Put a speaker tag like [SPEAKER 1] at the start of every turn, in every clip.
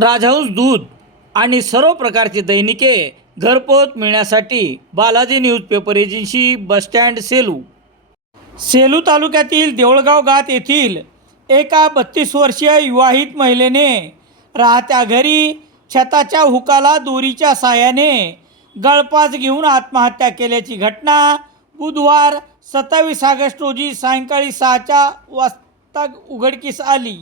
[SPEAKER 1] राजहंस दूध आणि सर्व प्रकारचे दैनिके घरपोच मिळण्यासाठी Balaji newspaper agency bus stand Selu. Selu तालुक्यातील देवळगाव गात येथील एका बत्तीस वर्षीय विवाहित महिलेने राहत्या घरी छताच्या हुकाला दोरीच्या साह्याने गळपास घेऊन आत्महत्या केल्याची घटना बुधवार सत्तावीस ऑगस्ट रोजी सायंकाळी सहाच्या वाजता उघडकीस आली.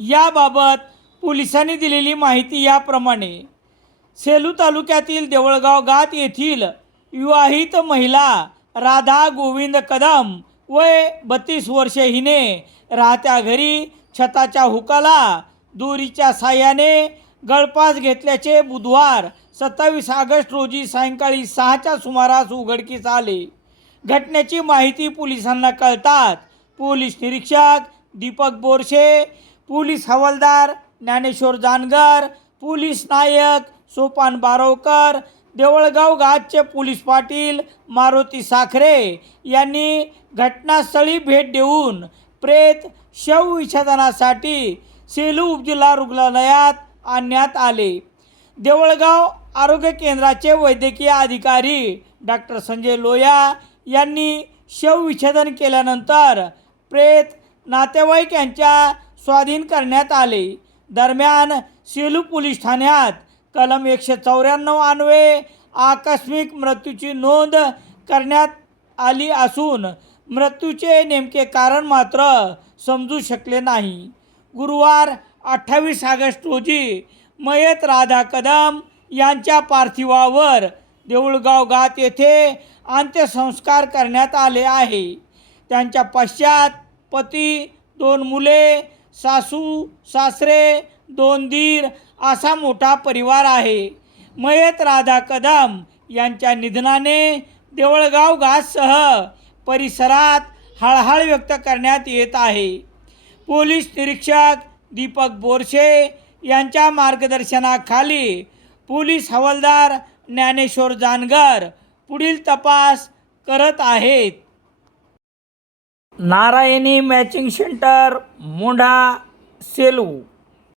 [SPEAKER 1] याबाबत पोलिसांनी दिलेली माहिती याप्रमाणे सेलू तालुक्यातील देवळगाव गात येथील विवाहित महिला राधा गोविंद कदम वय बत्तीस वर्षे हिने राहत्या घरी छताच्या हुकाला दोरीच्या साह्याने गळपास घेतल्याचे बुधवार सत्तावीस ऑगस्ट रोजी सायंकाळी सहाच्या सुमारास उघडकीस आले. घटनेची माहिती पोलिसांना कळतात पोलीस निरीक्षक दीपक बोरशे पोलीस हवालदार ज्ञानेश्वर जानगर पोलीस नायक सोपान बारोकर देवळगाव घाटचे पोलीस पाटील मारुती साखरे यांनी घटनास्थळी भेट देऊन प्रेत शवविच्छेदनासाठी सेलू उपजिल्हा रुग्णालयात आणण्यात आले. देवळगाव आरोग्य केंद्राचे वैद्यकीय अधिकारी डॉक्टर संजय लोया यांनी शवविच्छेदन केल्यानंतर प्रेत नातेवाईक यांच्या स्वाधीन करण्यात आले. दरम्यान सेलू पोलीस ठाण्यात कलम एकशे चौऱ्याण्णव अन्वये आकस्मिक मृत्यूची नोंद करण्यात आली असून मृत्यूचे नेमके कारण मात्र समजू शकले नाही. गुरुवार अठ्ठावीस ऑगस्ट रोजी मयत राधा कदम यांच्या पार्थिवावर देऊळगाव घाट येथे अंत्यसंस्कार करण्यात आले आहे. त्यांच्या पश्चात पती दोन मुले सासू सासरे दोन दीर असा मोठा परिवार आहे. मयत राधा कदम यांच्या निधनाने देवळगाव घाससह परिसरात हळहळ व्यक्त करण्यात येत आहे. पोलीस निरीक्षक दीपक बोरशे यांच्या मार्गदर्शनाखाली पोलीस हवालदार ज्ञानेश्वर जानगर पुढील तपास करत आहेत. Narayani matching centre Mondha Selu.